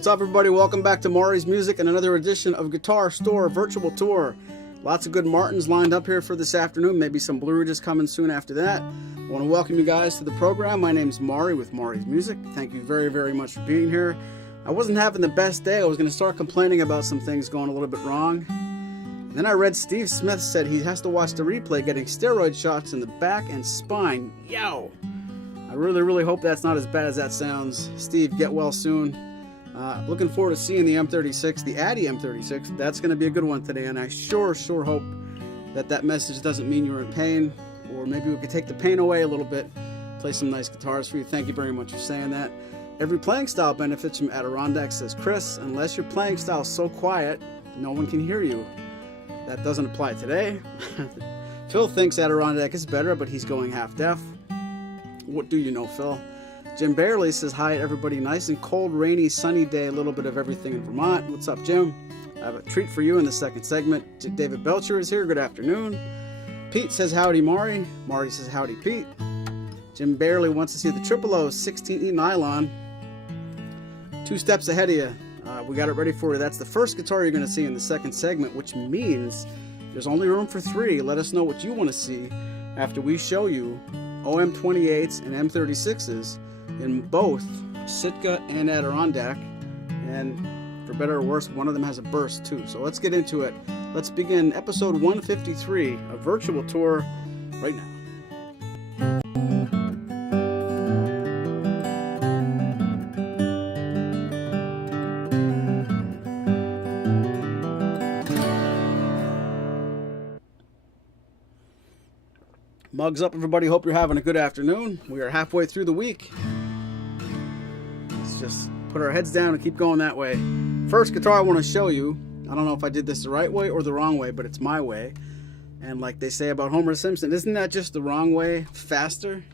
What's up, everybody? Welcome back to Maury's Music and another edition of Guitar Store Virtual Tour. Lots of good Martins lined up here for this afternoon. Maybe some Blueridges coming soon after that. I want to welcome you guys to the program. My name is Maury with Maury's Music. Thank you very, very much for being here. I wasn't having the best day. I was going to start complaining about some things going a little bit wrong. Then I read Steve Smith said he has to watch the replay getting steroid shots in the back and spine. Yow! I really, really hope that's not as bad as that sounds. Steve, get well soon. Looking forward to seeing the M36, the Addy M36. That's going to be a good one today, and I sure hope that message doesn't mean you're in pain, or maybe we could take the pain away a little bit, play some nice guitars for you. Thank you very much for saying that. Every playing style benefits from Adirondack, says Chris, unless your playing style is so quiet no one can hear you. That doesn't apply today. Phil thinks Adirondack is better, but he's going half deaf. What do you know, Phil? Jim Barely says, hi everybody, nice and cold, rainy, sunny day, a little bit of everything in Vermont. What's up, Jim? I have a treat for you in the second segment. David Belcher is here, good afternoon. Pete says, howdy Maury. Maury says, howdy Pete. Jim Barely wants to see the Triple O 16E nylon. 2 steps ahead of you. We got it ready for you. That's the first guitar you're going to see in the second segment, which means there's only room for 3. Let us know what you want to see after we show you OM28s and M36s in both Sitka and Adirondack, and for better or worse, one of them has a burst too. So let's get into it. Let's begin episode 153 of Virtual Tour right now. Mugs up, everybody. Hope you're having a good afternoon. We are halfway through the week. Let's just put our heads down and keep going that way. First guitar I want to show you, I don't know if I did this the right way or the wrong way, but it's my way. And like they say about Homer Simpson, isn't that just the wrong way, faster?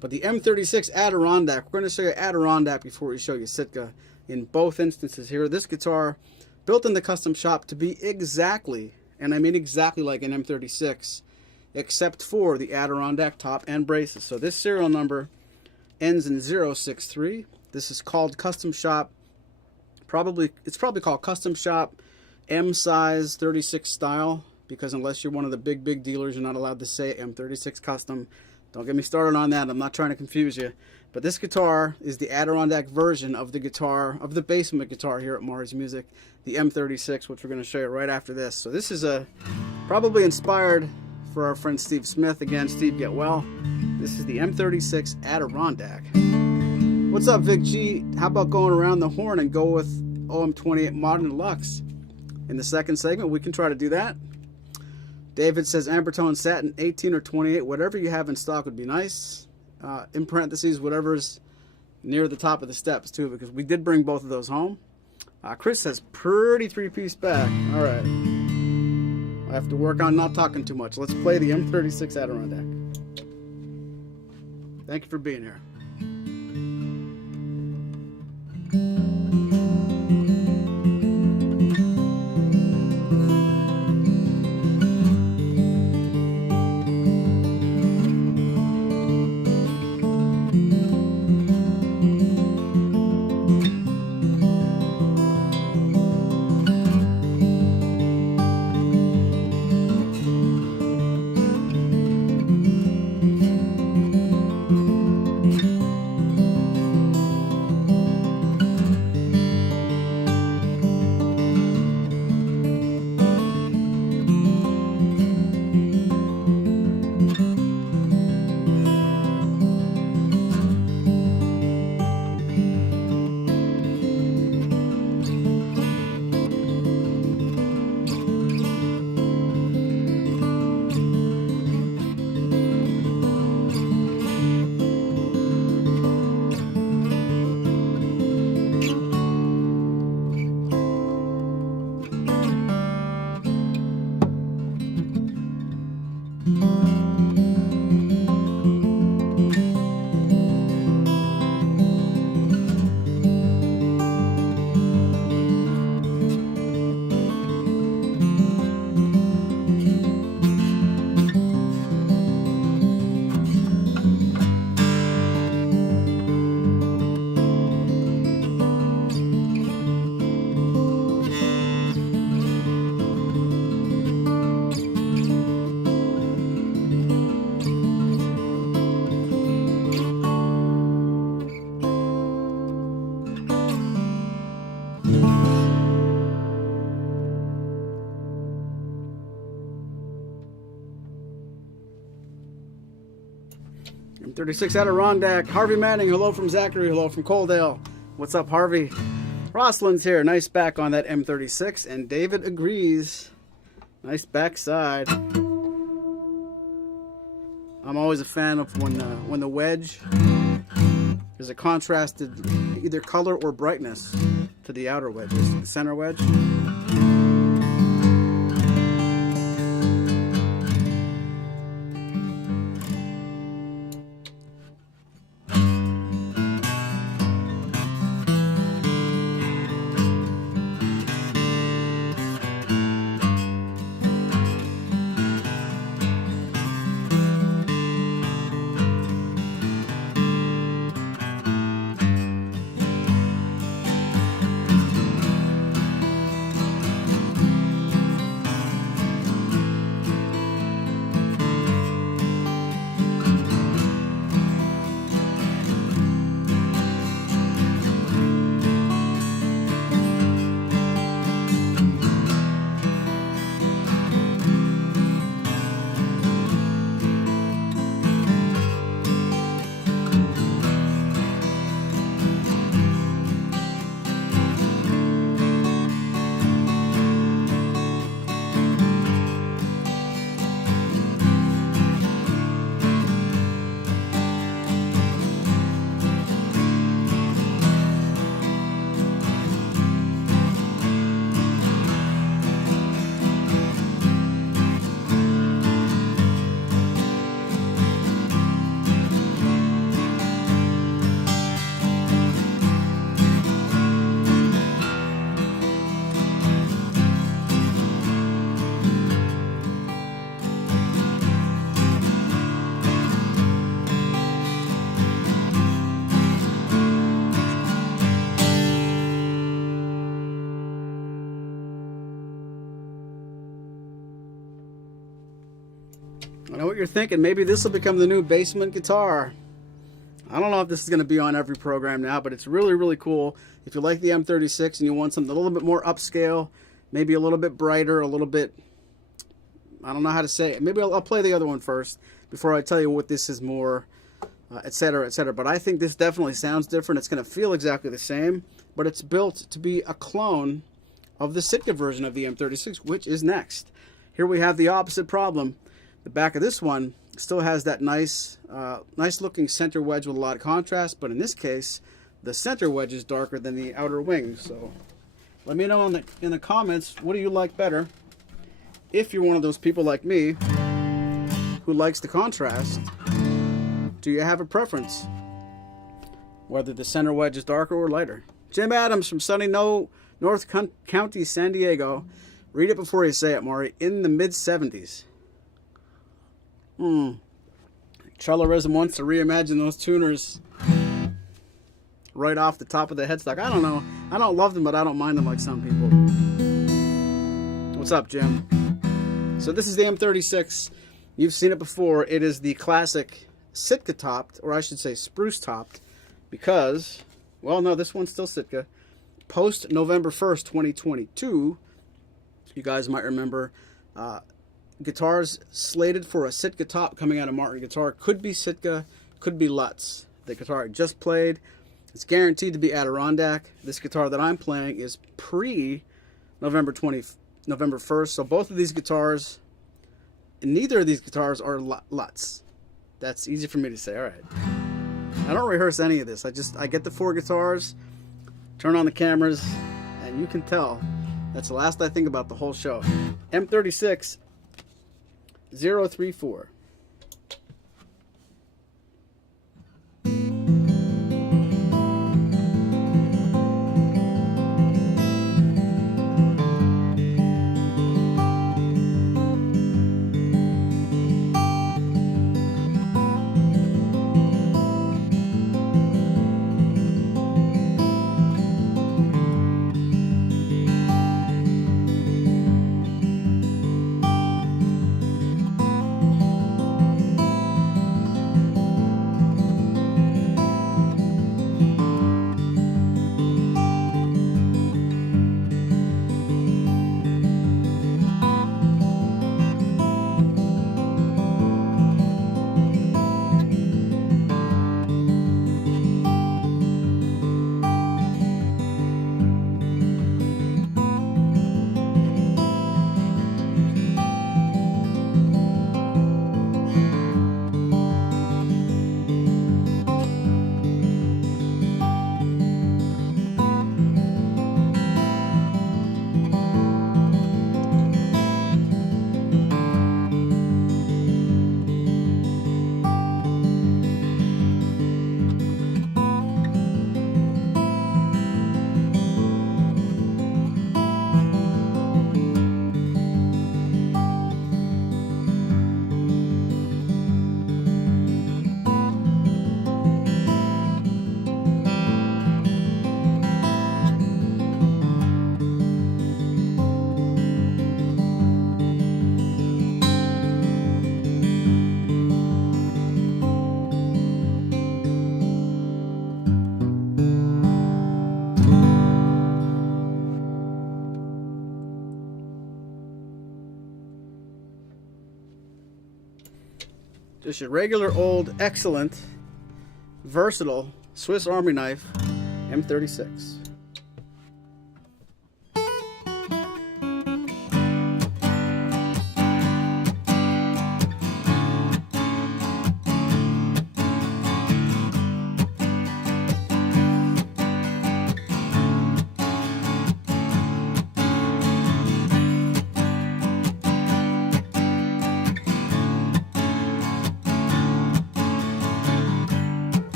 But the M36 Adirondack, we're going to show you Adirondack before we show you Sitka in both instances here. This guitar, built in the custom shop to be exactly, and I mean exactly like an M36, except for the Adirondack top and braces. So this serial number ends in 063. This is called Custom Shop. It's probably called Custom Shop M size 36 style, because unless you're one of the big dealers, you're not allowed to say M36 Custom. Don't get me started on that. I'm not trying to confuse you. But this guitar is the Adirondack version of the guitar, of the basement guitar here at Maury's Music, the M36, which we're going to show you right after this. So this is probably inspired for our friend Steve Smith. Again, Steve, get well. This is the M36 Adirondack. What's up, Vic G? How about going around the horn and go with OM28 Modern Deluxe? In the second segment, we can try to do that. David says Ambertone Satin 18 or 28, whatever you have in stock would be nice. In parentheses, whatever's near the top of the steps too, because we did bring both of those home. Chris says pretty 3-piece back. All right. I have to work on not talking too much. Let's play the M36 Adirondack. Thank you for being here. M36 Adirondack. Harvey Manning, hello from Zachary, hello from Coaldale. What's up, Harvey? Roslyn's here, nice back on that M36, and David agrees. Nice backside. I'm always a fan of when the wedge is a contrasted either color or brightness to the outer wedges, the center wedge. I know what you're thinking. Maybe this will become the new basement guitar. I don't know if this is going to be on every program now, but it's really, really cool. If you like the M36 and you want something a little bit more upscale, maybe a little bit brighter, a little bit, I don't know how to say it. Maybe I'll play the other one first before I tell you what this is more, etc., etc. But I think this definitely sounds different. It's going to feel exactly the same, but it's built to be a clone of the Sitka version of the M36, which is next. Here we have the opposite problem. The back of this one still has that nice looking center wedge with a lot of contrast, but in this case, the center wedge is darker than the outer wing. So let me know in the comments, what do you like better? If you're one of those people like me who likes the contrast, do you have a preference? Whether the center wedge is darker or lighter? Jim Adams from sunny North County, San Diego. Read it before you say it, Maury. In the mid-70s. Trellerism wants to reimagine those tuners right off the top of the headstock. I don't know. I don't love them, but I don't mind them like some people. What's up, Jim? So this is the M36. You've seen it before. It is the classic Sitka topped, or I should say spruce topped, because, well, no, this one's still Sitka. Post November 1st, 2022, you guys might remember, guitars slated for a Sitka top coming out of Martin guitar. Could be Sitka, could be Lutz. The guitar I just played, it's guaranteed to be Adirondack. This guitar that I'm playing is pre-November 1st. So both of these guitars, neither of these guitars are Lutz. That's easy for me to say. All right. I don't rehearse any of this. I get the four guitars, turn on the cameras, and you can tell that's the last I think about the whole show. M36 034. Just your regular old, excellent, versatile Swiss Army knife M36.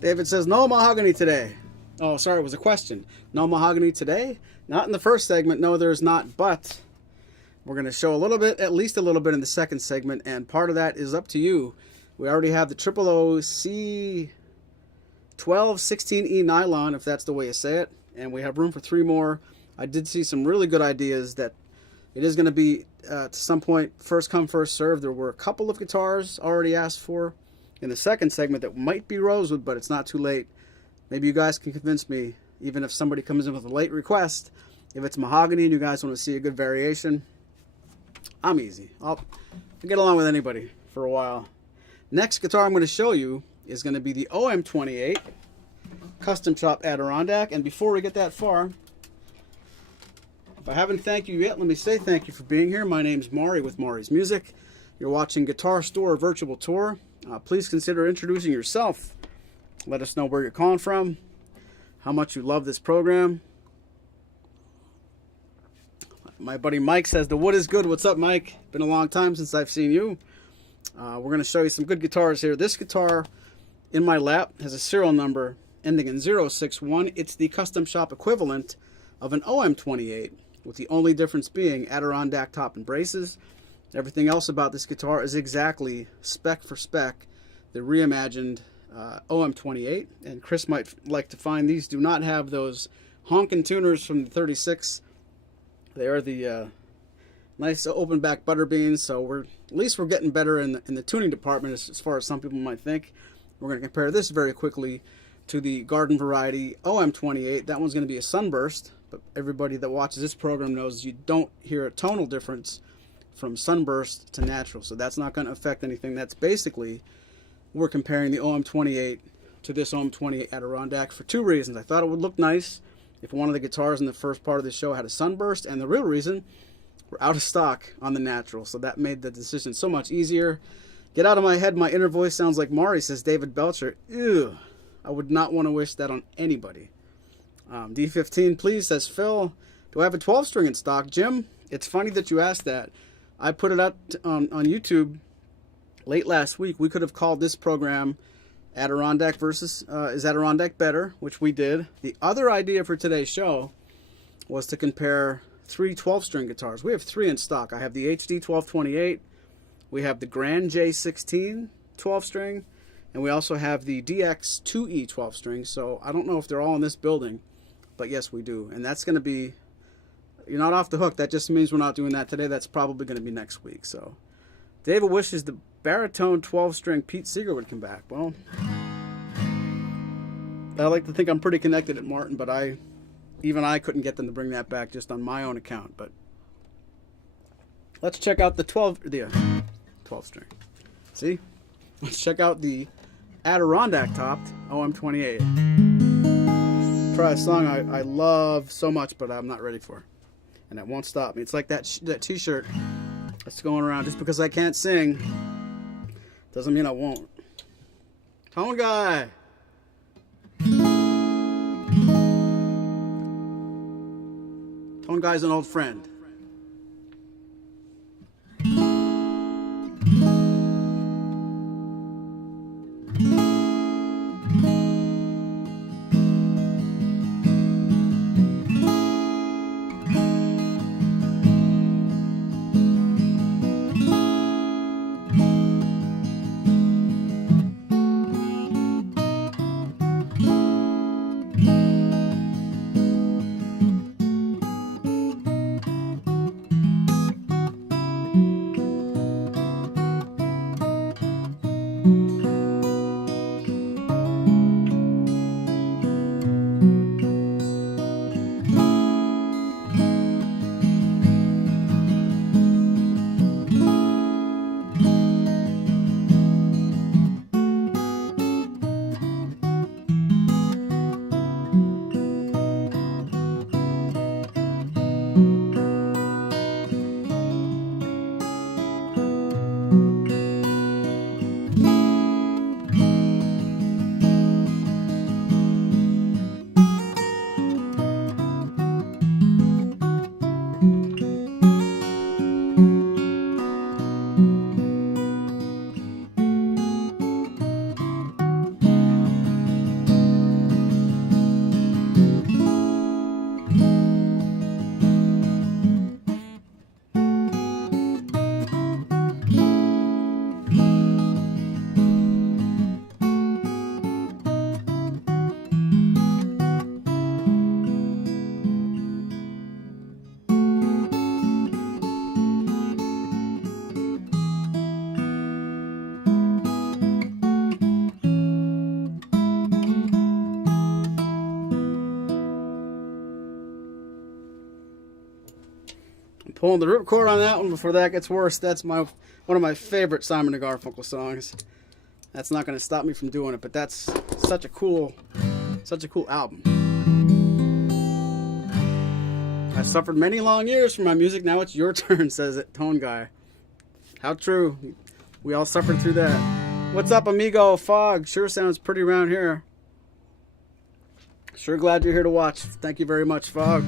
David says, no mahogany today. Oh, sorry, it was a question. No mahogany today? Not in the first segment. No, there's not. But we're going to show a little bit, at least a little bit in the second segment. And part of that is up to you. We already have the OOO C12 16E nylon, if that's the way you say it. And we have room for 3 more. I did see some really good ideas that it is going to be, to some point, first come, first serve. There were a couple of guitars already asked for in the second segment that might be rosewood, but it's not too late. Maybe you guys can convince me, even if somebody comes in with a late request, if it's mahogany and you guys want to see a good variation, I'm easy. I'll get along with anybody for a while. Next guitar I'm going to show you is going to be the OM28 Custom Shop Adirondack. And before we get that far, if I haven't thanked you yet, let me say thank you for being here. My name's Maury with Maury's Music. You're watching Guitar Store Virtual Tour. Please consider introducing yourself. Let us know where you're calling from, how much you love this program. My buddy Mike says the wood is good. What's up, Mike? Been a long time since I've seen you. We're going to show you some good guitars here. This guitar in my lap has a serial number ending in 061. It's the custom shop equivalent of an OM28, with the only difference being Adirondack top and braces. Everything else about this guitar is exactly spec for spec the reimagined OM28. And Chris might like to find these do not have those honkin' tuners from the 36. They are the nice open back butter beans, so at least we're getting better in the tuning department as far as some people might think. We're going to compare this very quickly to the garden variety OM28. That one's going to be a sunburst, but everybody that watches this program knows you don't hear a tonal difference from sunburst to natural, so that's not going to affect anything. That's basically, we're comparing the OM28 to this OM28 Adirondack for 2 reasons. I thought it would look nice if one of the guitars in the first part of the show had a sunburst, and the real reason, we're out of stock on the natural, so that made the decision so much easier. Get out of my head, my inner voice sounds like Maury, says David Belcher. Ew, I would not want to wish that on anybody. D15 please, says Phil. Do I have a 12 string in stock? Jim, it's funny that you asked that. I put it out on YouTube late last week. We could have called this program Adirondack versus Is Adirondack Better, which we did. The other idea for today's show was to compare 3 12-string guitars. We have 3 in stock. I have the HD 1228, we have the Grand J16 12-string, and we also have the DX 2E 12-string. So I don't know if they're all in this building, but yes, we do. And that's going to be, you're not off the hook. That just means we're not doing that today. That's probably going to be next week. So David wishes the baritone 12-string Pete Seeger would come back. Well, I like to think I'm pretty connected at Martin, but even I couldn't get them to bring that back just on my own account. But let's check out the 12-string. See? Let's check out the Adirondack topped OM28. Try a song I love so much, but I'm not ready for. And it won't stop me. It's like that t-shirt that's going around. Just because I can't sing doesn't mean I won't. Tone Guy. Tone Guy's an old friend. Pulling the ripcord on that one before that gets worse. That's one of my favorite Simon & Garfunkel songs. That's not going to stop me from doing it, but that's such a cool album. I suffered many long years for my music. Now it's your turn, says it, Tone Guy. How true. We all suffered through that. What's up, amigo? Fog sure sounds pretty around here. Sure glad you're here to watch. Thank you very much, Fog.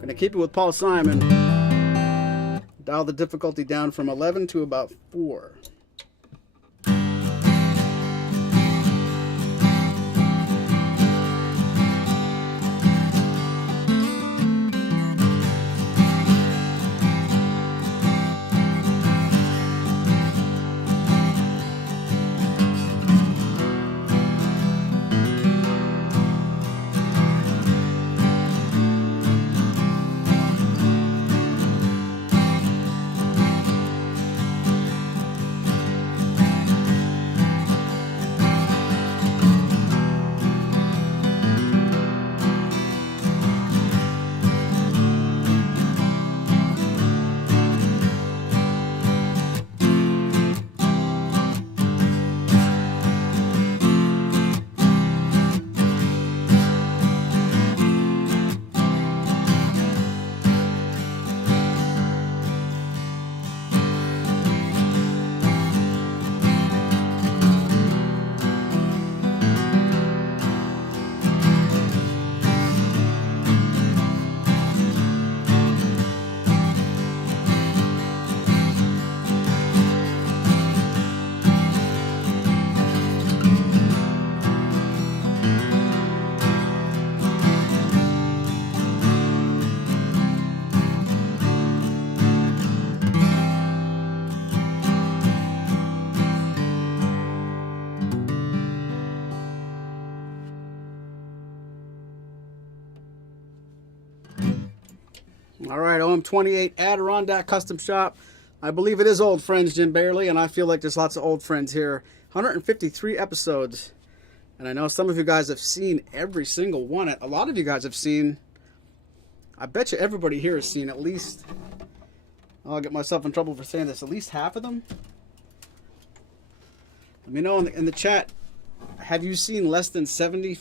Gonna keep it with Paul Simon. Dial the difficulty down from 11 to about 4. All right, OM28 Adirondack Custom Shop. I believe it is old friends, Jim Bailey, and I feel like there's lots of old friends here. 153 episodes, and I know some of you guys have seen every single one. A lot of you guys have seen, I bet you everybody here has seen at least, I'll get myself in trouble for saying this, at least half of them. Let me know in the chat, have you seen less than 70?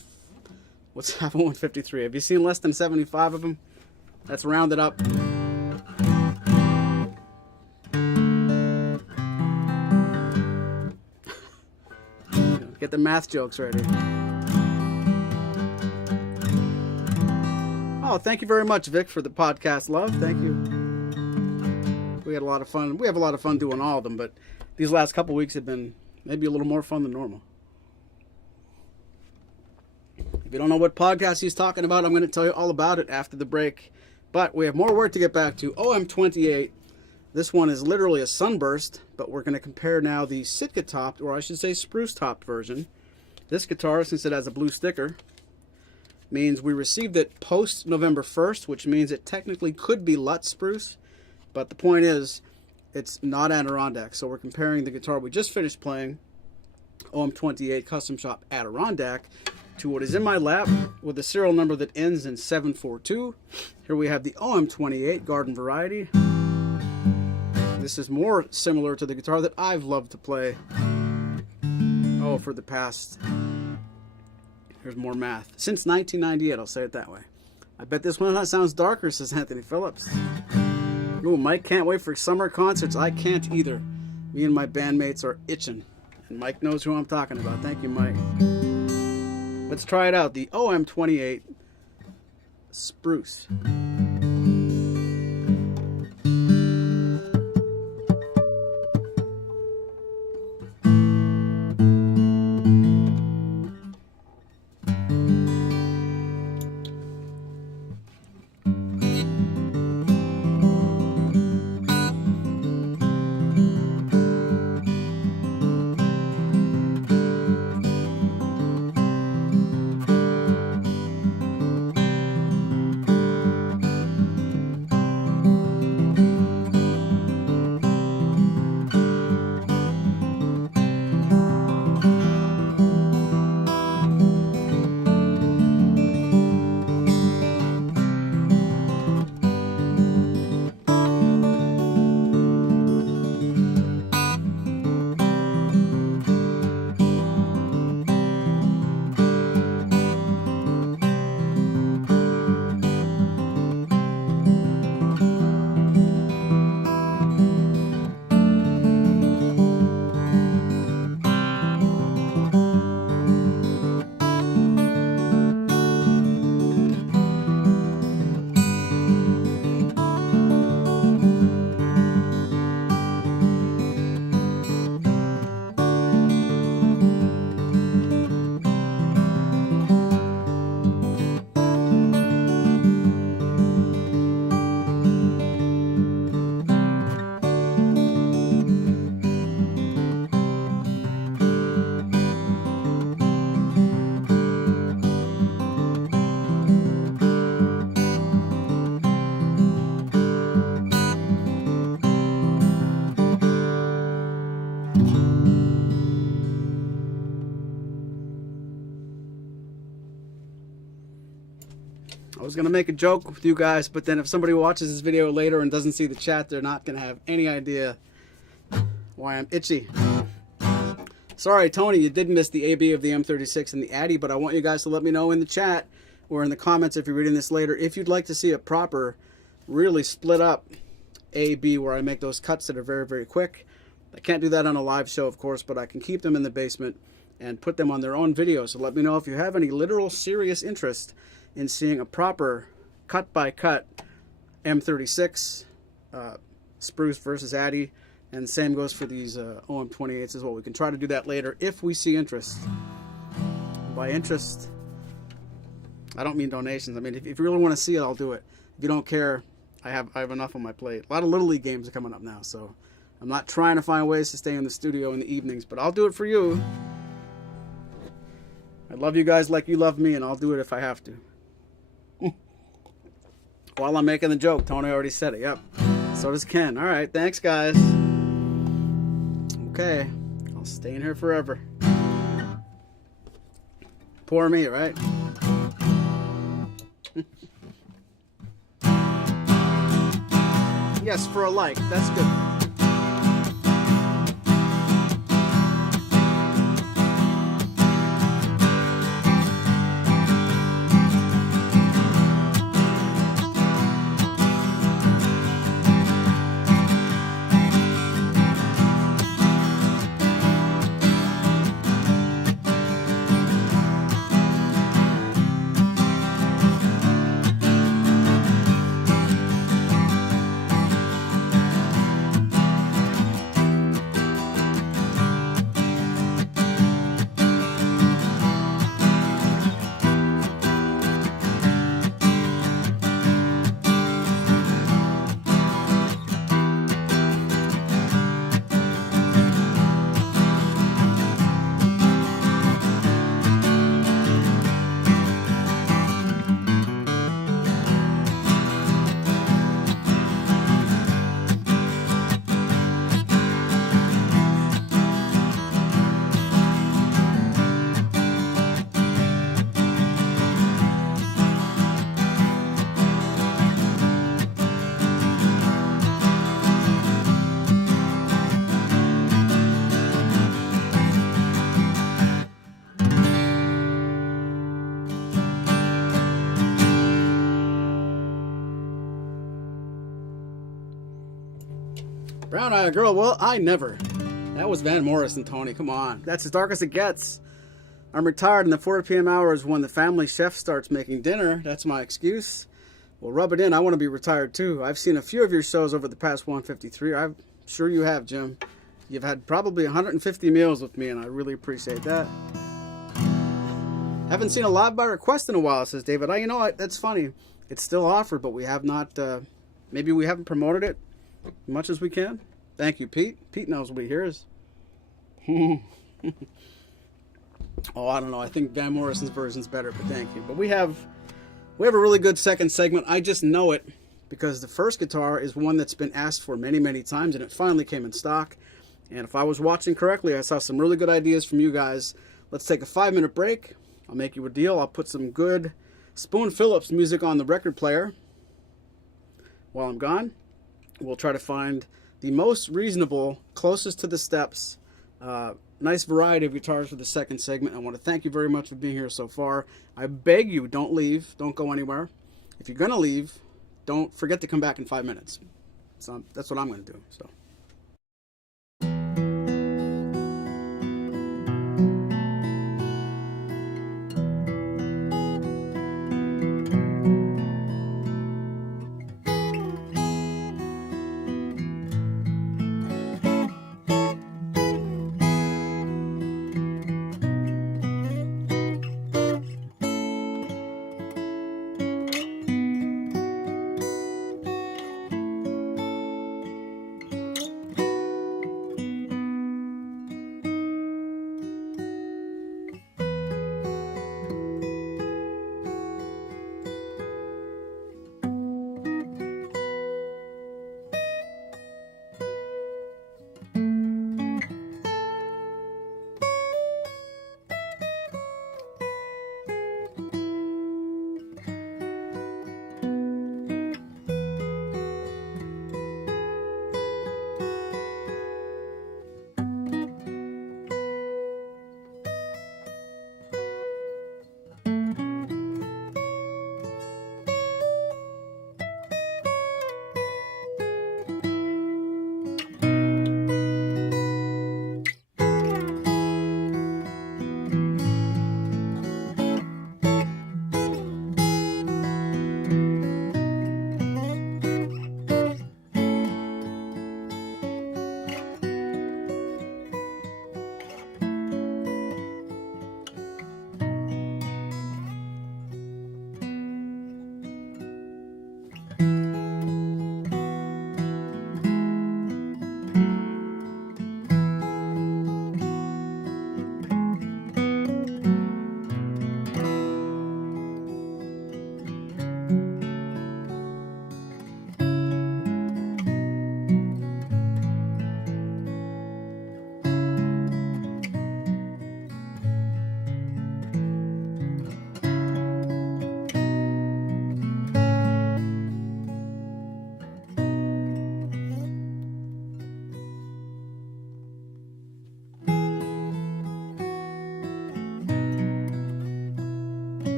What's half of 153? Have you seen less than 75 of them? Let's round it up. Get the math jokes ready. Oh, thank you very much, Vic, for the podcast love. Thank you. We had a lot of fun. We have a lot of fun doing all of them, but these last couple weeks have been maybe a little more fun than normal. If you don't know what podcast he's talking about, I'm going to tell you all about it after the break. But we have more work to get back to. OM28. This one is literally a sunburst, but we're going to compare now the Sitka topped, or I should say spruce topped version. This guitar, since it has a blue sticker, means we received it post November 1st, which means it technically could be Lutz spruce. But the point is, it's not Adirondack. So we're comparing the guitar we just finished playing, OM28 Custom Shop Adirondack, to what is in my lap with a serial number that ends in 742. Here we have the OM28 Garden Variety. This is more similar to the guitar that I've loved to play. Oh, for the past, here's more math, since 1998, I'll say it that way. I bet this one sounds darker, says Anthony Phillips. Ooh, Mike can't wait for summer concerts. I can't either. Me and my bandmates are itching. And Mike knows who I'm talking about. Thank you, Mike. Let's try it out. The OM28 Spruce. I was going to make a joke with you guys, but then if somebody watches this video later and doesn't see the chat, they're not going to have any idea why I'm itchy. Sorry, Tony, you did miss the AB of the M36 and the Addy, but I want you guys to let me know in the chat or in the comments if you're reading this later if you'd like to see a proper, really split up AB where I make those cuts that are very, very quick. I can't do that on a live show, of course, but I can keep them in the basement and put them on their own videos. So let me know if you have any literal serious interest in seeing a proper cut-by-cut M36 spruce versus Addy, and the same goes for these OM28s as well. We can try to do that later if we see interest. By interest, I don't mean donations. I mean, if you really want to see it, I'll do it. If you don't care, I have enough on my plate. A lot of Little League games are coming up now, so I'm not trying to find ways to stay in the studio in the evenings, but I'll do it for you. I love you guys like you love me, and I'll do it if I have to. While I'm making the joke, Tony already said it. Yep. So does Ken. All right, thanks, guys. Okay, I'll stay in here forever. Poor me, right? Yes, for a like. That's good. Brown Eyed Girl, well, I never. That was Van Morrison, Tony, come on. That's as dark as it gets. I'm retired and the 4 p.m. hour is when the family chef starts making dinner. That's my excuse. Well, rub it in, I want to be retired too. I've seen a few of your shows over the past 153. I'm sure you have, Jim. You've had probably 150 meals with me and I really appreciate that. Haven't seen a live by request in a while, says David. You know what, that's funny. It's still offered, but we have not, maybe we haven't promoted it much as we can. Thank you, Pete. Pete knows what he hears. Oh, I don't know. I think Van Morrison's version's better, but thank you. But we have a really good second segment. I just know it because the first guitar is one that's been asked for many, many times, and it finally came in stock. And if I was watching correctly, I saw some really good ideas from you guys. Let's take a 5-minute break. I'll make you a deal. I'll put some good Spoon Phillips music on the record player while I'm gone. We'll try to find the most reasonable, closest to the steps, nice variety of guitars for the second segment. I want to thank you very much for being here so far. I beg you, don't leave. Don't go anywhere. If you're going to leave, don't forget to come back in 5 minutes. So that's what I'm going to do. So.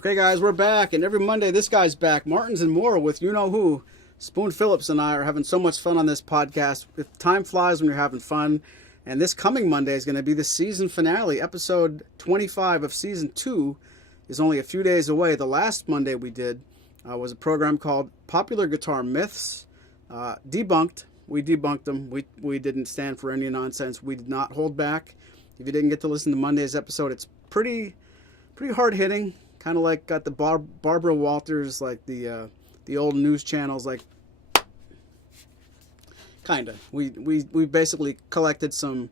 Okay, guys, we're back, and every Monday this guy's back. Martin's and More with you know who. Spoon Phillips and I are having so much fun on this podcast. Time flies when you're having fun. And this coming Monday is going to be the season finale. Episode 25 of Season 2 is only a few days away. The last Monday we did was a program called Popular Guitar Myths. Debunked. We debunked them. We didn't stand for any nonsense. We did not hold back. If you didn't get to listen to Monday's episode, it's pretty hard-hitting. Kind of like got the Barbara Walters, like the old news channels, like kind of. We basically collected some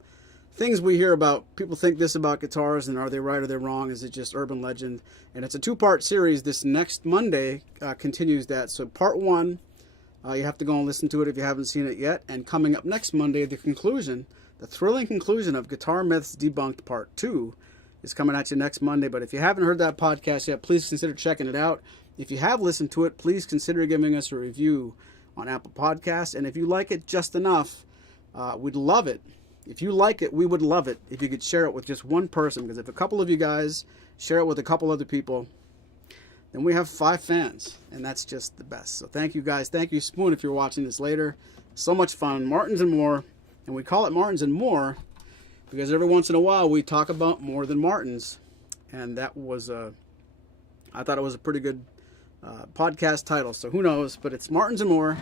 things we hear about. People think this about guitars, and are they right or they're wrong? Is it just urban legend? And it's a 2-part series. This next Monday continues that. So part 1, you have to go and listen to it if you haven't seen it yet. And coming up next Monday, the conclusion, the thrilling conclusion of Guitar Myths Debunked Part 2 is coming at you next Monday. But if you haven't heard that podcast yet, please consider checking it out. If you have listened to it, please consider giving us a review on Apple Podcasts. And if you like it just enough, we'd love it. If you like it, we would love it if you could share it with just one person. Because if a couple of you guys share it with a couple other people, then we have 5 fans. And that's just the best. So thank you guys. Thank you, Spoon, if you're watching this later. So much fun. Martin's and More. And we call it Martin's and More because every once in a while we talk about more than Martin's. And that was, I thought it was a pretty good podcast title. So who knows? But it's Martin's and More.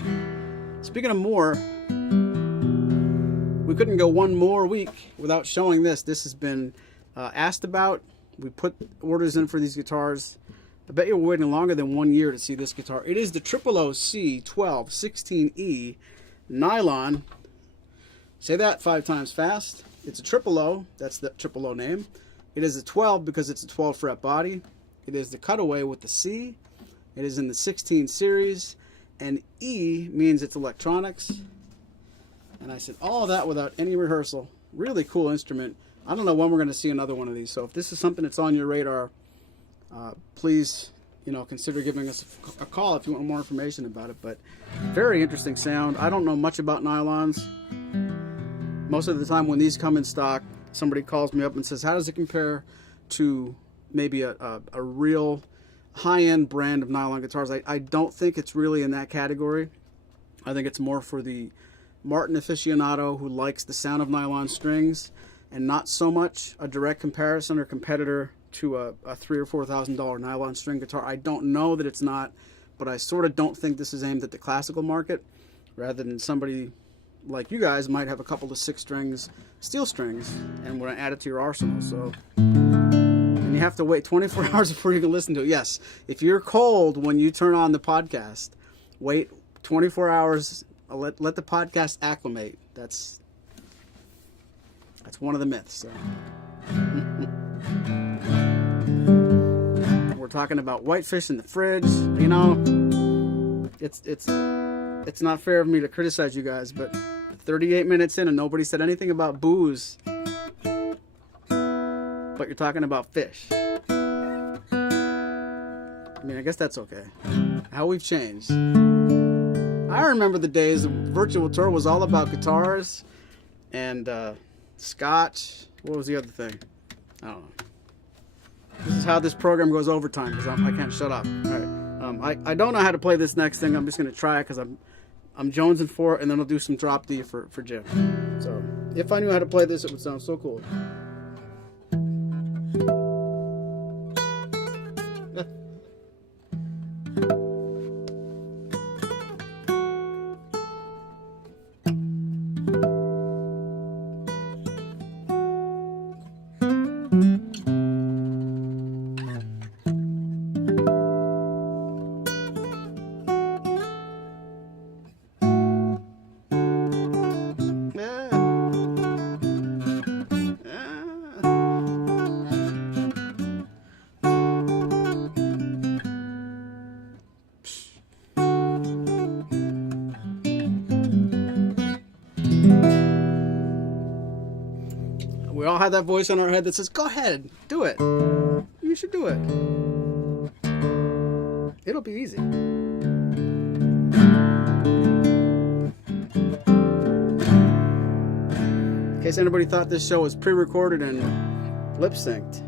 Speaking of more, we couldn't go one more week without showing this. This has been asked about. We put orders in for these guitars. I bet you're waiting longer than 1 year to see this guitar. It is the OOC 1216E nylon. Say that 5 times fast. It's a O. That's the O name. It is a 12 because it's a 12 fret body. It is the cutaway with the C. It is in the 16 series. And E means it's electronics. And I said all that without any rehearsal. Really cool instrument. I don't know when we're going to see another one of these. So if this is something that's on your radar, please, consider giving us a call if you want more information about it. But very interesting sound. I don't know much about nylons. Most of the time when these come in stock, somebody calls me up and says, how does it compare to maybe a real high-end brand of nylon guitars? I don't think it's really in that category. I think it's more for the Martin aficionado who likes the sound of nylon strings, and not so much a direct comparison or competitor to a $3,000 or $4,000 nylon string guitar. I don't know that it's not, but I sort of don't think this is aimed at the classical market, rather than somebody like you guys might have a couple of 6 strings, steel strings, and want to add it to your arsenal. So, and you have to wait 24 hours before you can listen to it. Yes, if you're cold when you turn on the podcast, wait 24 hours. Let the podcast acclimate. That's one of the myths. So. We're talking about whitefish in the fridge. It's not fair of me to criticize you guys, but 38 minutes in and nobody said anything about booze. But you're talking about fish. I mean, I guess that's okay. How we've changed. I remember the days the virtual tour was all about guitars and scotch. What was the other thing? I don't know. This is how this program goes overtime because I can't shut up. All right. I don't know how to play this next thing. I'm just going to try it because I'm jonesing for it, and then I'll do some drop D for Jim. So if I knew how to play this, it would sound so cool. We all have that voice in our head that says, go ahead, do it. You should do it. It'll be easy. In case anybody thought this show was pre-recorded and lip-synced.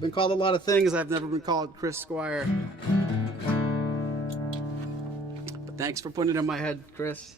I've been called a lot of things. I've never been called Chris Squire. But thanks for putting it in my head, Chris.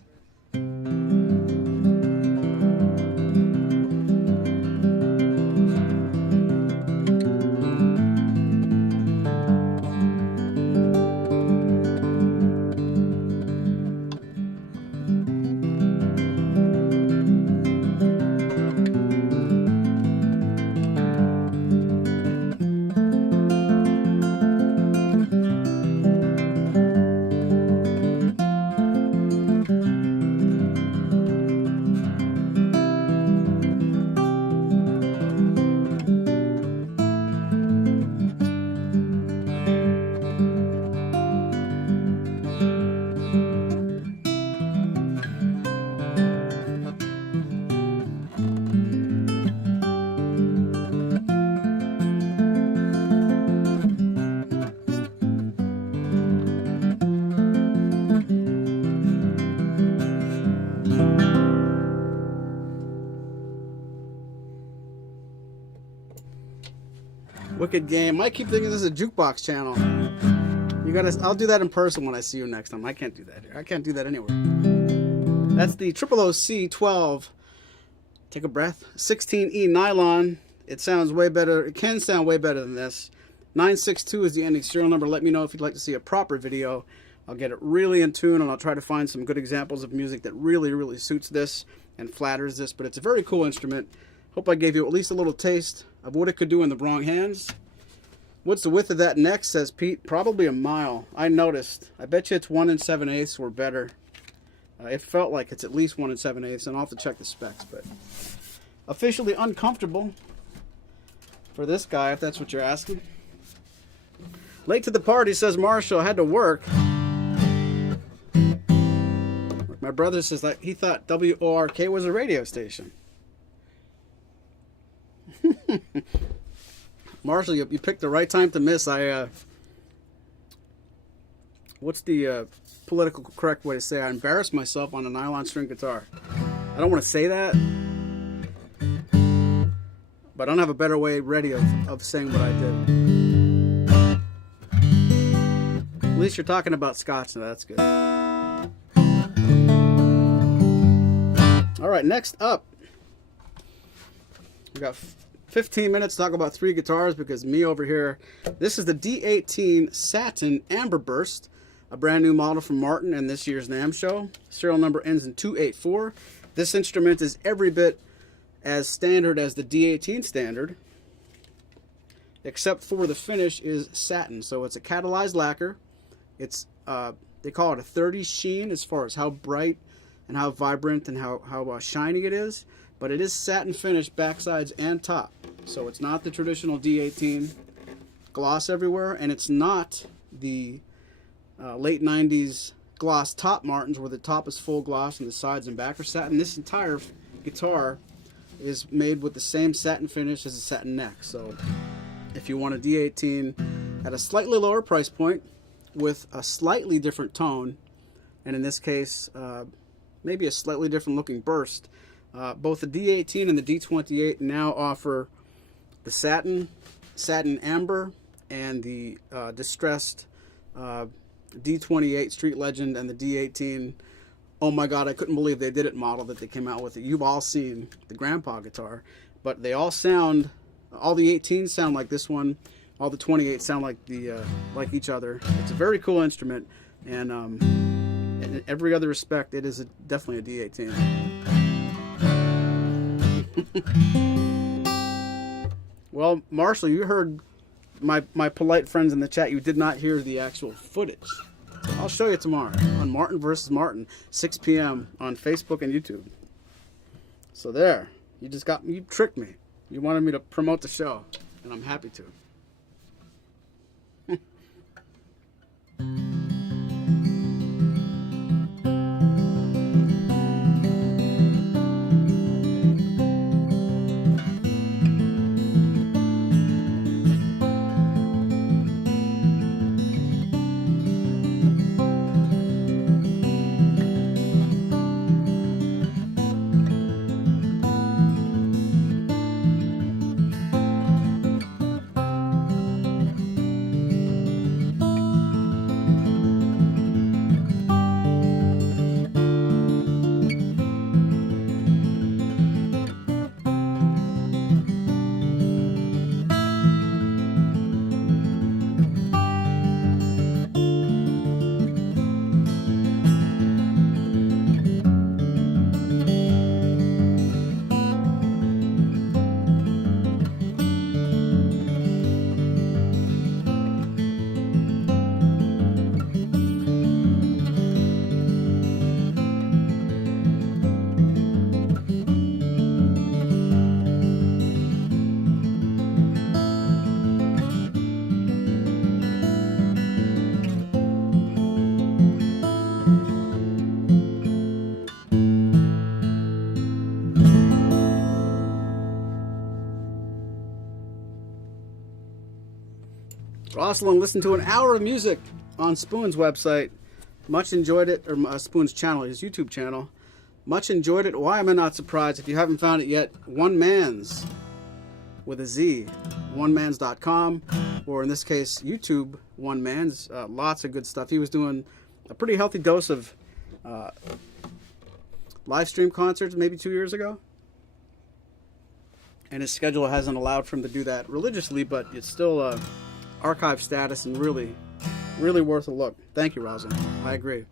Wicked game. I keep thinking this is a jukebox channel. You gotta. I'll do that in person when I see you next time. I can't do that here. I can't do that anywhere. That's the OOC 12. Take a breath. 16E nylon. It sounds way better. It can sound way better than this. 962 is the ending serial number. Let me know if you'd like to see a proper video. I'll get it really in tune, and I'll try to find some good examples of music that really suits this and flatters this. But it's a very cool instrument. Hope I gave you at least a little taste of what it could do in the wrong hands. What's the width of that neck, says Pete? Probably a mile. I noticed. I bet you it's 1 7/8 or better. It felt like it's at least 1 7/8, and I'll have to check the specs. But officially uncomfortable for this guy, if that's what you're asking. Late to the party, says Marshall. Had to work. My brother says that he thought WORK was a radio station. Marshall, you picked the right time to miss. What's the political correct way to say? I embarrassed myself on a nylon string guitar. I don't want to say that, but I don't have a better way ready of saying what I did. At least you're talking about Scotch, now that's good. All right, next up, we got 15 minutes to talk about 3 guitars because me over here, this is the D18 Satin Amber Burst, a brand new model from Martin and this year's NAMM show. Serial number ends in 284. This instrument is every bit as standard as the D18 standard, except for the finish is satin. So it's a catalyzed lacquer. It's they call it a 30 sheen as far as how bright and how vibrant and how shiny it is. But it is satin finished backsides and top. So it's not the traditional D18 gloss everywhere, and it's not the late 90s gloss top Martins where the top is full gloss and the sides and back are satin. This entire guitar is made with the same satin finish as a satin neck. So if you want a D18 at a slightly lower price point with a slightly different tone, and in this case maybe a slightly different looking burst, both the D18 and the D28 now offer the satin amber, and the distressed D28 Street Legend and the D18. Oh my God, I couldn't believe they did it model that they came out with it. You've all seen the grandpa guitar, but they all sound, all the 18s sound like this one, all the 28s sound like like each other. It's a very cool instrument, and in every other respect, it is definitely a D18. Well, Marshall, you heard my polite friends in the chat. You did not hear the actual footage. So I'll show you tomorrow on Martin vs. Martin, 6 p.m. on Facebook and YouTube. So there, you tricked me. You wanted me to promote the show, and I'm happy to. Rosalind listened to an hour of music on Spoon's website. Much enjoyed it, or Spoon's channel, his YouTube channel. Much enjoyed it. Why am I not surprised? If you haven't found it yet, One Man's with a Z, onemans.com, or in this case, YouTube One Man's. Lots of good stuff. He was doing a pretty healthy dose of live stream concerts maybe 2 years ago. And his schedule hasn't allowed for him to do that religiously, but it's still archive status and really, really worth a look. Thank you, Rosalind. I agree.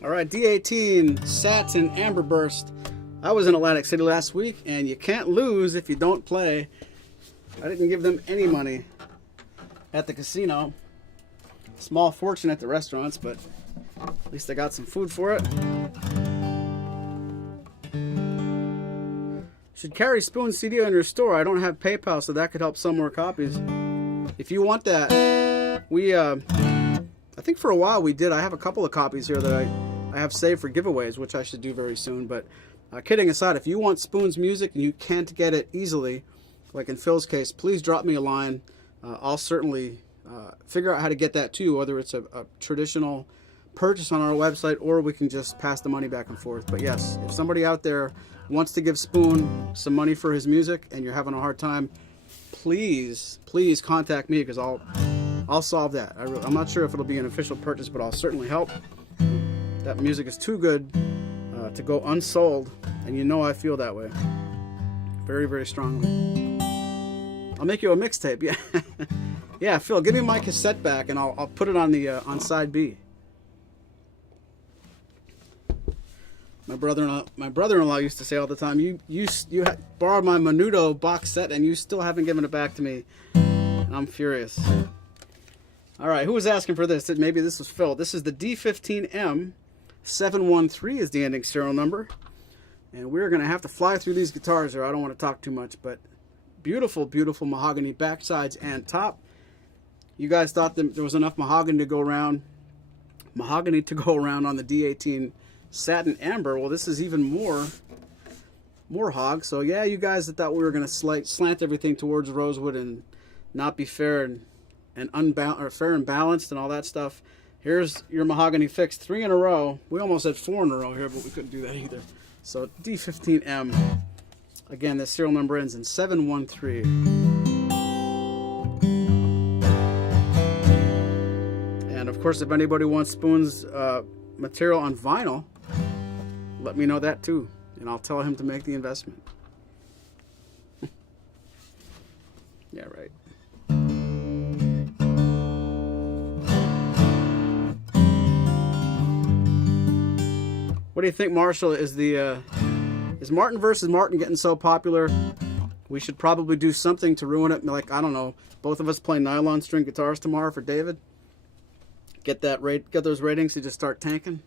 All right, D18, Satin Amber Burst. I was in Atlantic City last week, and you can't lose if you don't play. I didn't give them any money at the casino. Small fortune at the restaurants, but at least I got some food for it. Should carry Spoon CD in your store. I don't have PayPal, so that could help sell more copies. If you want that, I think for a while we did. I have a couple of copies here that I have saved for giveaways, which I should do very soon. But kidding aside, if you want Spoon's music and you can't get it easily, like in Phil's case, please drop me a line. I'll certainly figure out how to get that to you, whether it's a traditional purchase on our website or we can just pass the money back and forth. But yes, if somebody out there wants to give Spoon some money for his music and you're having a hard time, please contact me, because I'll solve that. I'm not sure if it'll be an official purchase, but I'll certainly help. That music is too good to go unsold, and you know I feel that way very, very strongly. I'll make you a mixtape. Yeah. Yeah, Phil, give me my cassette back and I'll put it on the on side B. My brother-in-law used to say all the time, you borrowed my Menudo box set and you still haven't given it back to me. And I'm furious. All right, who was asking for this? Maybe this was Phil. This is the D15M 713 is the ending serial number. And we're going to have to fly through these guitars here. I don't want to talk too much, but beautiful, beautiful mahogany backsides and top. You guys thought that there was enough mahogany to go around on the D18 Satin Amber. Well, this is even more hog. So yeah, you guys that thought we were going to slant everything towards rosewood and not be fair and fair and balanced and all that stuff. Here's your mahogany fix, 3 in a row. We almost had 4 in a row here, but we couldn't do that either. So D15M. Again, this serial number ends in 713. And of course, if anybody wants Spoon's material on vinyl, let me know that too, and I'll tell him to make the investment. Yeah, right. What do you think, Marshall? Is Martin versus Martin getting so popular? We should probably do something to ruin it. Like, I don't know, both of us play nylon string guitars tomorrow for David. Get those ratings to just start tanking.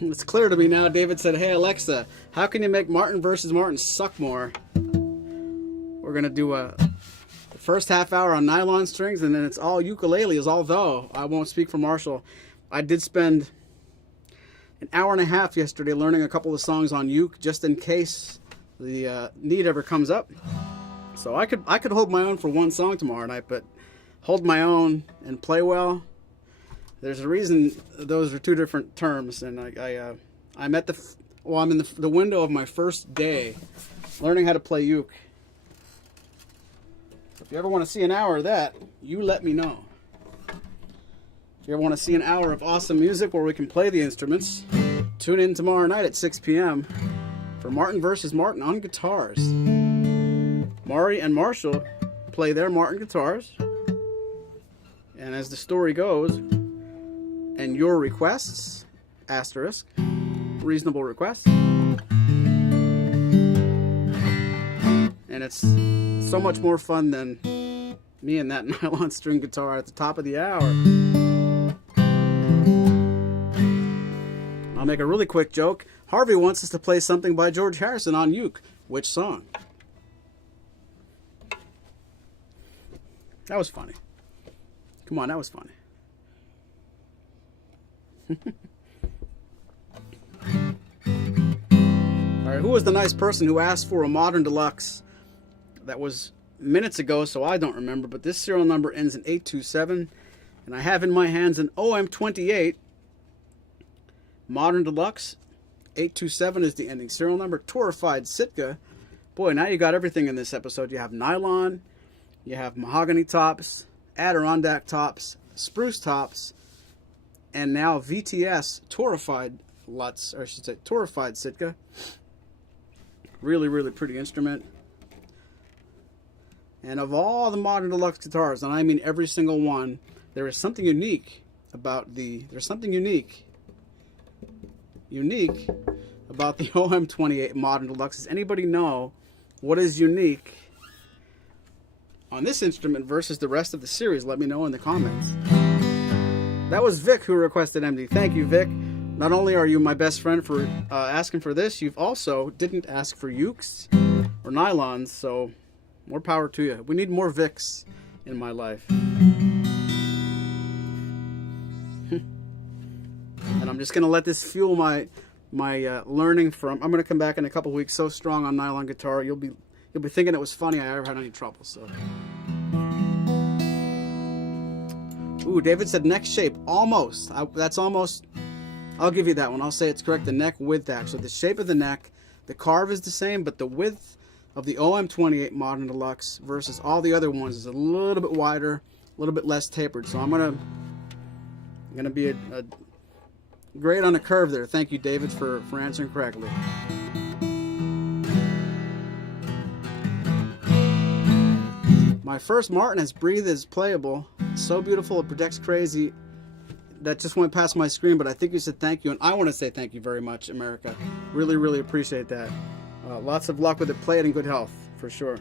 It's clear to me now. David said, hey Alexa, how can you make Martin versus Martin suck more? We're going to do the first half hour on nylon strings, and then it's all ukuleles, although I won't speak for Marshall. I did spend an hour and a half yesterday learning a couple of songs on uke, just in case the need ever comes up. So I could hold my own for one song tomorrow night, but hold my own and play well, there's a reason those are two different terms. And I'm at I'm in the window of my first day learning how to play uke. So if you ever want to see an hour of that, you let me know. If you ever want to see an hour of awesome music where we can play the instruments, tune in tomorrow night at 6 p.m. for Martin versus Martin on guitars. Maury and Marshall play their Martin guitars, and as the story goes, and your requests, asterisk, reasonable requests, and it's so much more fun than me and that nylon string guitar at the top of the hour. I'll make a really quick joke. Harvey wants us to play something by George Harrison on uke. Which song? That was funny. Come on, that was funny. Alright, who was the nice person who asked for a Modern Deluxe? That was minutes ago, so I don't remember, but this serial number ends in 827, and I have in my hands an OM28 Modern Deluxe. 827 is the ending serial number. Torrified Sitka. Boy, now you got everything in this episode. You have nylon, you have mahogany tops, Adirondack tops, spruce tops, and now VTS Torrified Lutz, or I should say Torrified Sitka. Really, really pretty instrument. And of all the Modern Deluxe guitars, and I mean every single one, there is something unique about the OM28 Modern Deluxe. Does anybody know what is unique on this instrument versus the rest of the series? Let me know in the comments. That was Vic who requested MD. Thank you, Vic. Not only are you my best friend for asking for this, you've also didn't ask for ukes or nylons, so more power to you. We need more Vics in my life. And I'm just going to let this fuel my learning from. I'm going to come back in a couple weeks so strong on nylon guitar, you'll be thinking it was funny I ever had any trouble. So, ooh, David said neck shape. Almost. That's almost. I'll give you that one. I'll say it's correct. The neck width, actually. The shape of the neck, the carve is the same, but the width of the OM28 Modern Deluxe versus all the other ones is a little bit wider, a little bit less tapered. So I'm gonna be a great on a curve there. Thank you, David, for answering correctly. My first Martin has breathed is playable. So beautiful, it projects crazy. That just went past my screen, but I think you said thank you, and I want to say thank you very much, America. Really, really appreciate that. Lots of luck with it. Play it in good health, for sure.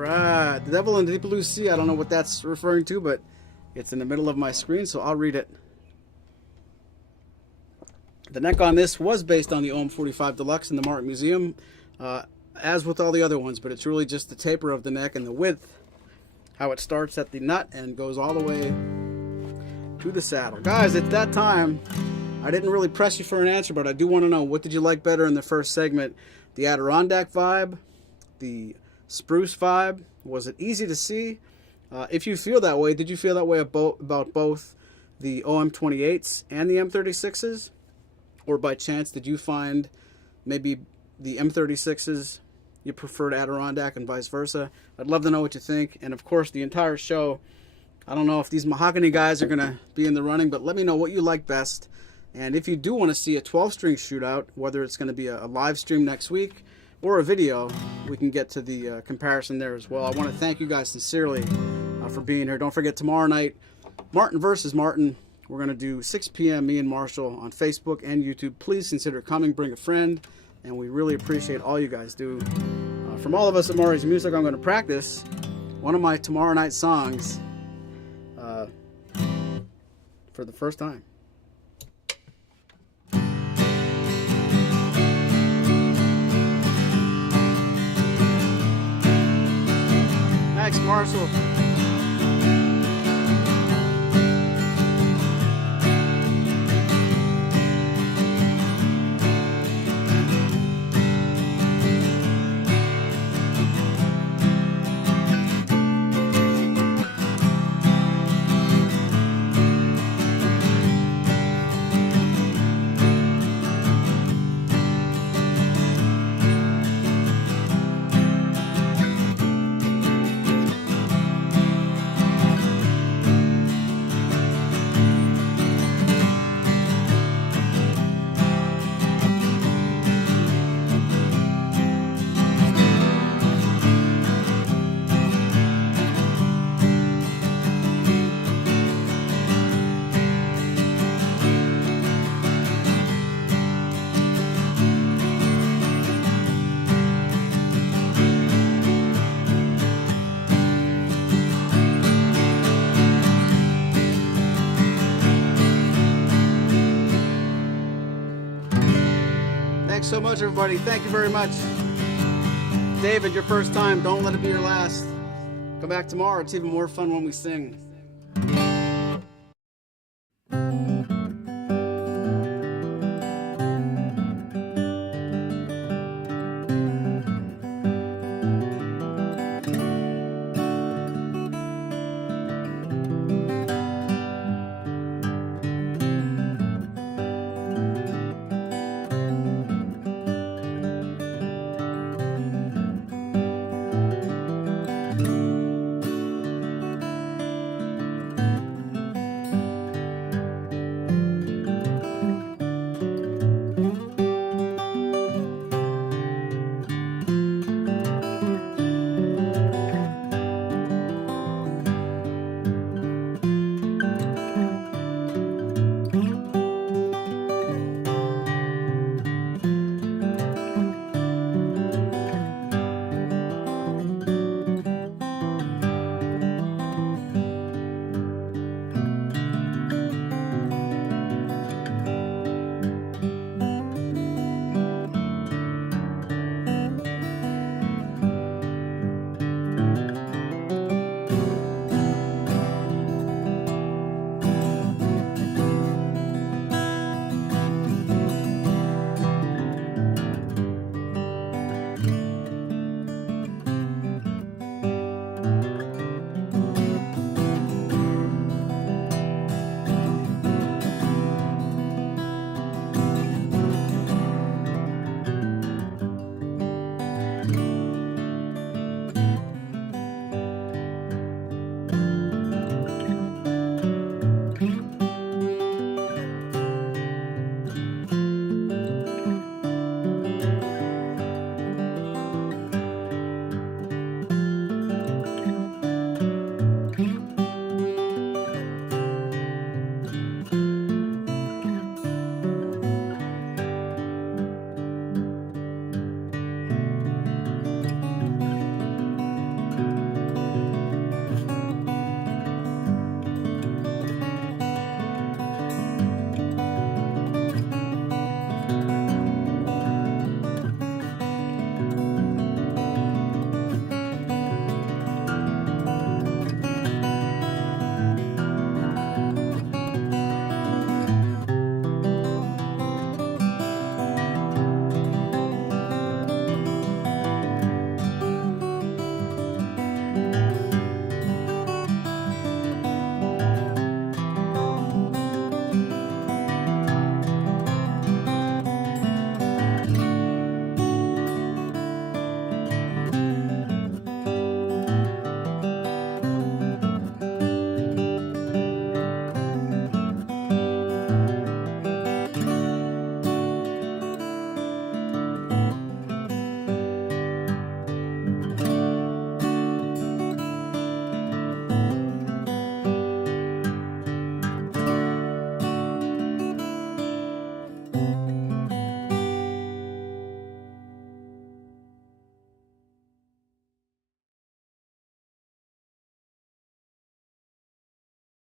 right, The Devil in the Deep Blue Sea. I don't know what that's referring to, but it's in the middle of my screen, so I'll read it. The neck on this was based on the OM45 Deluxe in the Martin Museum, as with all the other ones, but it's really just the taper of the neck and the width, how it starts at the nut and goes all the way to the saddle. Guys, at that time, I didn't really press you for an answer, but I do want to know, what did you like better in the first segment? The Adirondack vibe? The Spruce vibe? Was it easy to see? If you feel that way, did you feel that way about both the OM28s and the M36s? Or by chance, did you find maybe the M36s you preferred Adirondack and vice versa? I'd love to know what you think. And of course, the entire show, I don't know if these mahogany guys are going to be in the running, but let me know what you like best. And if you do want to see a 12-string shootout, whether it's going to be a live stream next week or a video, we can get to the comparison there as well. I want to thank you guys sincerely for being here. Don't forget, tomorrow night, Martin versus Martin. We're going to do 6 p.m. me and Marshall on Facebook and YouTube. Please consider coming. Bring a friend. And we really appreciate all you guys do. From all of us at Maury's Music, I'm going to practice one of my tomorrow night songs for the first time. Thanks, Marshall. Thanks so much, everybody. Thank you very much. David, your first time. Don't let it be your last. Come back tomorrow. It's even more fun when we sing.